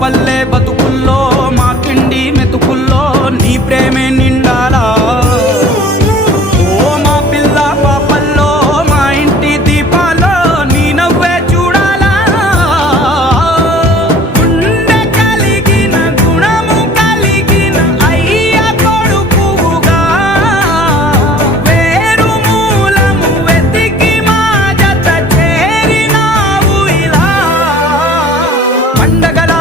పల్లె బతుకుల్లో మా తిండి మెతుకుల్లో నీ ప్రేమే నిండాలా. ఓ మా పిల్ల పాపల్లో మా ఇంటి దీపాల్లో నీ నవ్వే చూడాలా. గుండె కలిగిన గుణము కలిగిన అయ్య కొడుకుగా వేరు మూలము వెతికి మా జత చేరినావు ఇలా. పండగల